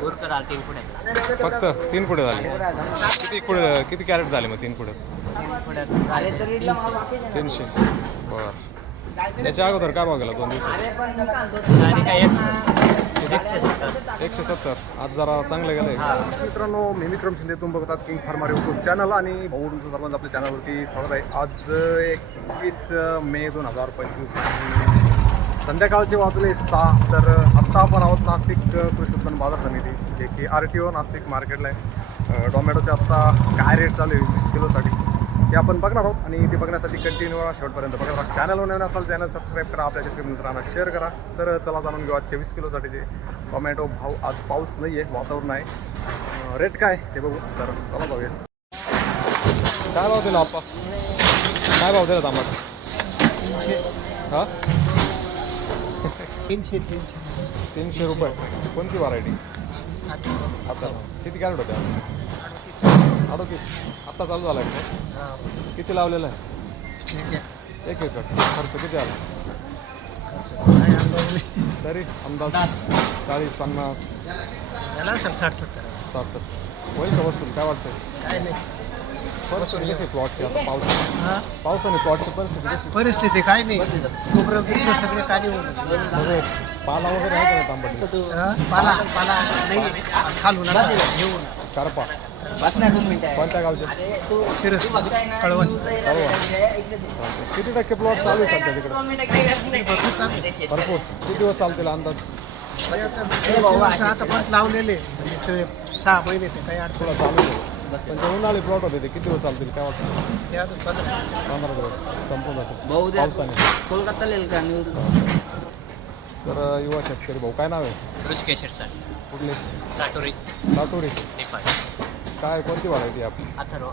तीन पुढ्यात फक्त तीन पुढे झाले? किती पुढे किती कॅरेट झाले मग तीन पुढे तीन पुढ्यात आले तरी तीनशे. बरं. याच्या अगोदर काय भाव गेला दोन दिवसात? आणि काय एकशे एकशे सत्तर. एकशे सत्तर. आज जरा चांगलं गेलंय मित्रांनो मी विक्रम शिंदे तुम्ही बघतात किंग फार्मर यूट्यूब चॅनल आणि भाऊ तुमचं सर्वांचं आपल्या चॅनलवरती स्वागत आहे. आज एकवीस मे दोन हजार पंचवीस. संध्याकाळचे वाजले सहा तर आत्ता आपण आहोत नाशिक कृषी उत्पन्न बाजार समिती जे की आर टी ओ नाशिक मार्केटला आहे. टोमॅटोचे आत्ता काय रेट चालू आहे? वीस किलोसाठी. ते आपण बघणार आहोत आणि ते बघण्यासाठी कंटिन्यू शेवटपर्यंत. बघा चॅनलवर नवीन असाल चॅनल सबस्क्राईब करा आपल्या शेतकरी मित्रांना शेअर करा. तर चला जाणून घेऊ चोवीस किलोसाठी किलोसाठीचे टोमॅटो भाव आज पाऊस नाही आहे वातावरण आहे. रेट काय ते बघू. तर चला जाऊया काय भाव दिला आप्पा? काय भाव दिला टमाटर हां? तीनशे तीनशे. तीनशे रुपये. कोणती व्हरायटी आता किती कॅरेट होते? अडोतीस. आत्ता चालू झाला आहे किती लावलेलं आहे? एक एकर. खर्च किती आला? तरी अंदाज चाळीस पन्नास. सर साठ सत्तर. साठ सत्तर. होईल का वसूल काय वाटतं काय नाही. परिस्थिती कशी प्लॉटची आता पाऊस पावसाने प्लॉटची परिस्थिती कशी परिस्थिती काय नाही. कोपरं बिपरं सगळे काढी होतं सगळे पाला वगैरे आहे का पाला पाला नाही खालून आता. घेऊन कारपा कोणत्या गावचे? अरे तू शिरस कळवण. चालते किती टक्के प्लॉट चालू आहे सध्या तिकडे? भरपूर किती दिवस चालतील अंदाज? आता परत लावलेले. म्हणजे ते सहा महिने ते काही अडचण थोडा चालू आहे. पण जे उन्हाळी प्लॉट होते ते. किती दिवस चालतील? काय वाटतं? ते आहे. पंधरा दिवस. संपून जातात भाऊ द्या पावसाने. कोलकाता लिहिल का न्यूज तर युवा शेतकरी भाऊ. काय नाव आहे? ऋषिकेश्वर सर. कुठले? चाटोरी. नेपाळ. काय कोणती व्हरायटी आपली अथर्व.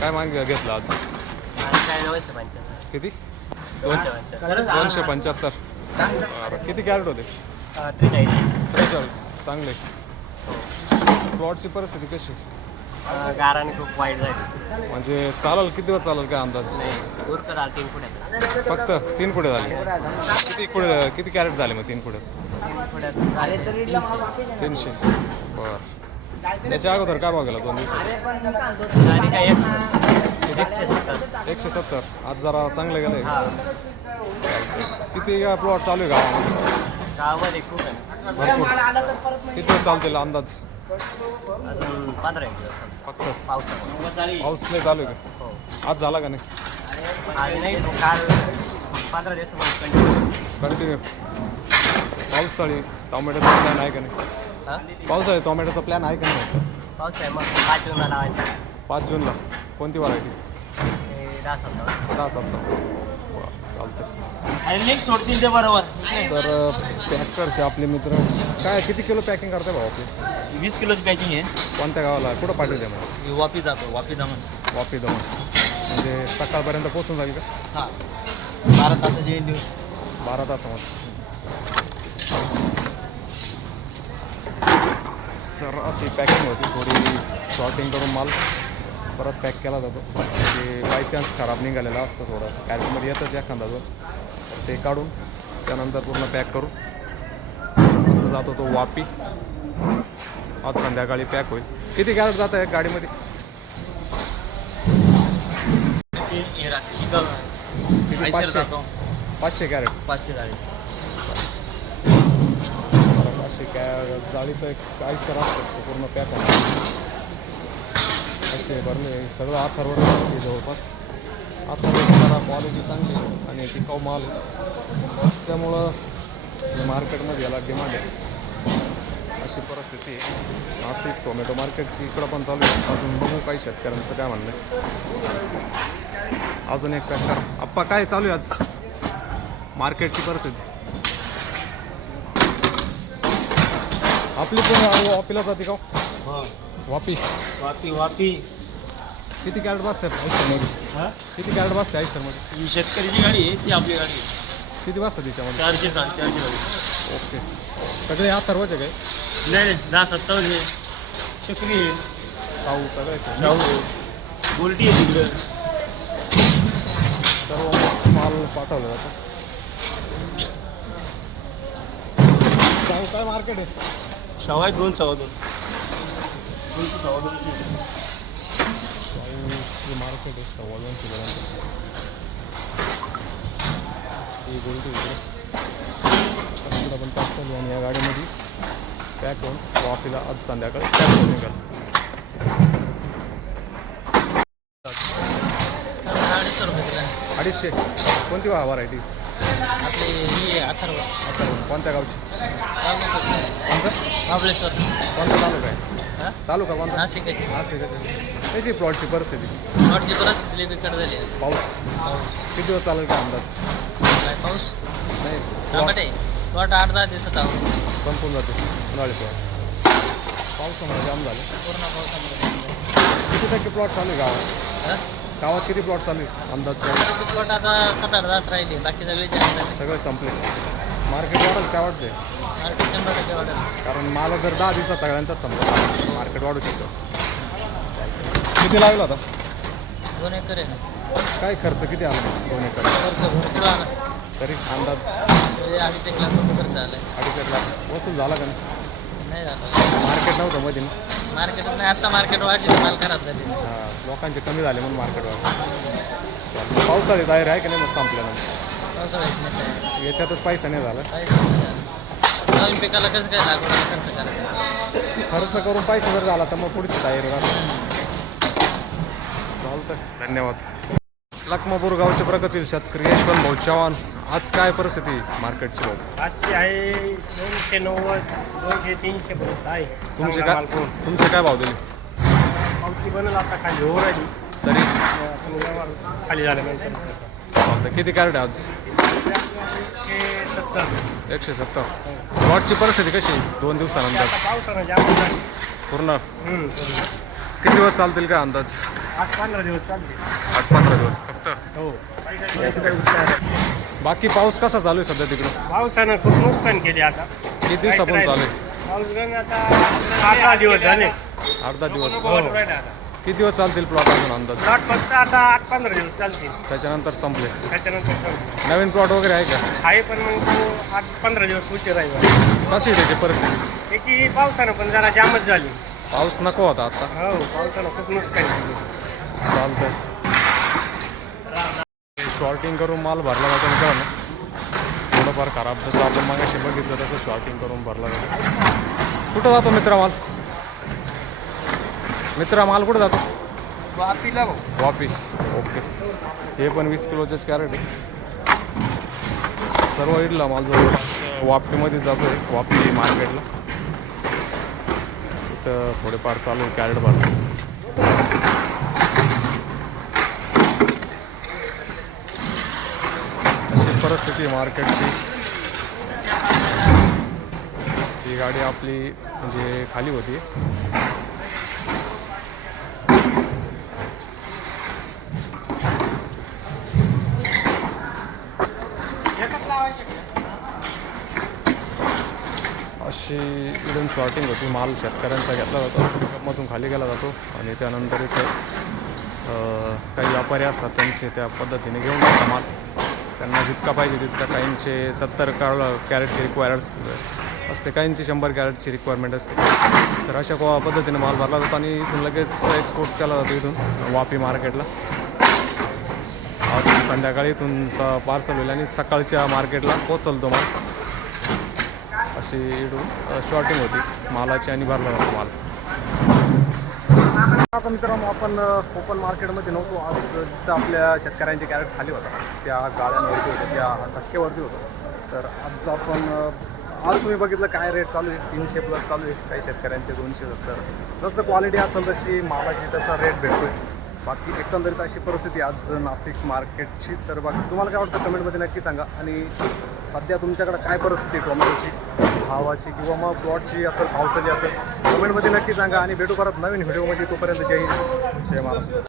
काय माग घेतलं आज? आणि काय नऊशे पंच्याहत्तर किती? दोनशे पंच्याहत्तर. दोनशे पंच्याहत्तर. बरं. किती कॅरेट होते? त्रेचाळीस. त्रेचाळीस. चांगले. प्लॉटची परिस्थिती कशी? गाराने खूप वाईट झाली. म्हणजे चालेल किती दिवस चालेल काय अंदाज? नाही उरकर आला तीन फक्त तीन पुढे झाले. किती पुढे किती कॅरेट झाले मग तीन पुढे तीन तीनशे. बरं. त्याच्या अगोदर काय भाव गेला दोन दिवसात? आणि काय एकशे एकशे सत्तर. एकशे सत्तर. आज जरा चांगलं गेलंय. किती प्लॉट चालू आहे गावामध्ये? गावामध्ये खूप आहे. भरपूर. किती दिवस चालतील अंदाज? अजून पंधरा एक दिवस फक्त पावसामुळे पाऊस नाही चालू आहे हो का? आज झाला का नाही? आणि नाही काल पंधरा दिवस कंटिन्यू कंटिन्यू पावसाळी टोमॅटोचा प्लॅन आहे का नाही? पाऊस पावसाळी टोमॅटोचा प्लॅन आहे का नाही? पाऊस आहे मग पाच जूनला. लावायचा पाच जूनला. कोणती व्हरायटी हे दहा सप्ताह दहा सप्ताह. चालतं लिंक सोडतील ते बरोबर. तर पॅकर्स आपले मित्र. काय किती किलो पॅकिंग करते भाऊ आपले? वीस किलोची पॅकिंग आहे. कोणत्या गावाला? कुठं पाठवते मग? वापी जातो वापी दमन वापी दमन म्हणजे सकाळपर्यंत पोहोचून जाईल का? हां. बारा तासाची बारा तासामध्ये. तर अशी पॅकिंग होती थोडी शॉर्टिंग करून माल. परत पॅक केला जातो. म्हणजे बाय चान्स खराब निघालेला असतं थोडं. कॅरेटमध्ये येतच एखादा जर ते काढून त्यानंतर पूर्ण पॅक करून असं जातो तो वापी. आज संध्याकाळी पॅक होईल. किती कॅरेट जात आहे गाडीमध्ये? किती? पाचशे. पाचशे कॅरेट पाचशे असे काय जाळीचा एक आयसर असतो तो पूर्ण पॅक होतो असे भरले. सगळं आथरवर आहे जवळपास. आथरवर क्वालिटी चांगली आहे आणि टिकाऊ माल आहे त्यामुळं हे मार्केटमध्ये याला डिमांड आहे. अशी परिस्थिती आहे. नाशिक टोमॅटो मार्केटची इकडं पण चालू आहे. अजून बघू काही शेतकऱ्यांचं काय म्हणणं आहे. अजून एक प्रकार. आप्पा काय चालू आहे आज? मार्केटची परिस्थिती. आपली पण वापीला जाते का हो? हां. वापी. वापी वापी. किती कॅरेट बसते आयुष्यामध्ये? हां? किती कॅरेट बसते आयुष्यामध्ये? ही शेतकऱ्याची गाडी आहे ती आपली गाडी आहे. किती वाजता त्याच्यामध्ये चारशे सात चारशे गाडी ओके. सगळे हा सर्वचे काय? नाही नाही दहा सत्तावन्न आहे. चक्री आहे. साऊ सगळे शाहू आहे. गोलटी आहे तिकडं. सर्व माल पाठवलं जातं. साऊ काय मार्केट आहे? सव्वा दोन सव्वा दोन. साऊथचं मार्केट आहे सव्वा दोनशे पर्यंत ही गोल्ड इकडे. पण पॅक चालू आणि या गाडीमध्ये पॅक होऊन वाफीला आज संध्याकाळी पॅक होऊन निघाल. अडीचशे कोणती वा व्हरायटी आपली ही अथर्व. आता कोणत्या गावची? कोणतं महाबळेश्वर कोणता तालुका आहे? हा? तालुका कोणता? नाशिकाची. नाशिकाची. कशी प्लॉटची परिस्थिती? नॉटची परिस्थिती बिकट झाली आहे. पाऊस? पाऊस. किती दिवस चालेल का अंदाज? काय पाऊस? नाही. आहे. प्लॉट आठ दहा दिवसात आहो संपून जाते. उन्हाळी प्लॉट पावसामुळे जाम झाले. पूर्ण पावसामध्ये किती टक्के प्लॉट चालू आहे गावात? हा? गावात किती प्लॉट चालू अंदाज प्लॉट आता सात आठ तास राहिले बाकी सगळे जास्त झाले सगळे संपले. मार्केट वाढेल काय वाटतंय? मार्केट शंभर टक्के वाढेल. कारण मला जर दहा दिवसात सगळ्यांचाच संपला मार्केट वाढू शकतो. किती लागला आता? दोन एकर आहे ना. काय खर्च किती आला? दोन एकर. खर्च भरपूर आला. तरी अंदाज? म्हणजे अडीच एक लाख रुपये खर्च आला अडीच एक लाख. वसूल झाला का नाही? नाही झालं. मार्केट नव्हतं मध्ये ना? मार्केट नाही आता मार्केट वाढली माल खराब झाली हा, लोकांचे कमी झाले म्हणून मार्केट वाढलं पावसाळी तयारी आहे की नाही मग संपल्यानंतर. याच्यातच पैसा नाही झाला. काहीच नाही झालं. नवीन पिकाला कसं काय लागवड खर्च करायचा? खर्च करून पैसा जर झाला तर मग पुढची तयारी राहते. चालतं धन्यवाद. लखमापूर गावचे प्रगतील शेतकरी यशवंत भाऊ चव्हाण आज काय परिस्थिती मार्केटची भाऊ आजची आहे दोनशे नव्वद दोनशे तीनशे पर्यंत आहे. तुमचे काय तुमचे काय भाव दिले? पावती बनल आता खाली हो राहिली तरी आपण व्यवहार खाली झाल्यानंतर चालतं किती आहे आज? एकशे सत्तर. एकशे सत्तर. प्लॉटची परिस्थिती कशी? दोन दिवसानंतर. आता पावसानं जास्त झाली. पूर्ण? हम्म. किती दिवस चालतील का अंदाज? आठ पंधरा दिवस चालले. आठ पंधरा दिवस फक्त? हो. बाकी पाऊस कसा चालू आहे सध्या तिकडं? पावसानं खूप नुकसान केले आता. किती दिवसापासून चालू आहे? आठ दहा दिवस झाले. आठ दहा दिवस. हो. किती दिवस चालतील प्लॉट अजून अंदाज? प्लॉट फक्त आता आठ पंधरा दिवस चालतील. त्याच्यानंतर संपले. त्याच्यानंतर. नवीन प्लॉट वगैरे आहे का? आहे पण मग तो आठ पंधरा दिवस उशीर राहील कशी आहे त्याची परिस्थिती? त्याची पावसानं पण जरा जामच झाली. पाऊस नको होता आता. हो पावसानं खूप नुकसान केली चालतंय. शॉर्टिंग करून माल भरला जातो मित्रांनो. थोडंफार खराब जसं आपण मागाशी बघितलं तसं शॉर्टिंग करून भरला जातो. कुठं जातो मित्रा माल? मित्रा माल कुठं जातो? वापीला वापी. ओके. हे पण वीस किलोचेच कॅरेट आहे. सर्व इडला माल जवळपास वापीमध्ये जातो आहे वापी मार्केटला. इथं थोडेफार चालू आहे कॅरेट भरतो अशी परिस्थिती मार्केटची ही गाडी आपली म्हणजे खाली होती. अशी इथून शॉर्टिंग होती. माल शेतकऱ्यांचा घेतला जातो. पिकअपमधून खाली गेला जातो. आणि त्यानंतर इथे काही व्यापारी असतात त्यांचे त्या पद्धतीने घेऊन जातात माल. त्यांना जितका पाहिजे तितका काहींचे सत्तर काळ कॅरेटची रिक्वायर्ड असते. काहींची शंभर कॅरेटची रिक्वायरमेंट असते. तर अशा को पद्धतीने माल भरला जातो आणि इथून लगेच एक्सपोर्ट केला जातो इथून वापी मार्केटला आज संध्याकाळी इथून पार्सल होईल आणि सकाळच्या मार्केटला पोचलतो माल. अशी इथून शॉर्टिंग होती. मालाची आणि भरला जातो माल. आता मित्रांनो आपण ओपन मार्केटमध्ये नव्हतो. आज जिथं आपल्या शेतकऱ्यांचे कॅरेट खाली होता त्या गाड्यांवरती होतं त्या टक्केवरती होतं. तर आज आपण आज तुम्ही बघितलं काय रेट चालू आहे? तीनशे प्लस चालू आहे काही शेतकऱ्यांचे दोनशे सत्तर जसं क्वालिटी असेल तशी मालाची तसा रेट भेटतोय. बाकी एकंदरीत अशी परिस्थिती आज नाशिक मार्केटची तर बाकी तुम्हाला काय वाटतं? कमेंटमध्ये नक्की सांगा. आणि सध्या तुमच्याकडे काय परिस्थिती आहे? टोमॅटोची भावाची किंवा मग प्लॉटची असेल पावसाची असेल कमेंटमध्ये नक्की सांगा आणि भेटू परत नवीन व्हिडिओमध्ये तोपर्यंत जय हिंद. जय महाराष्ट्र.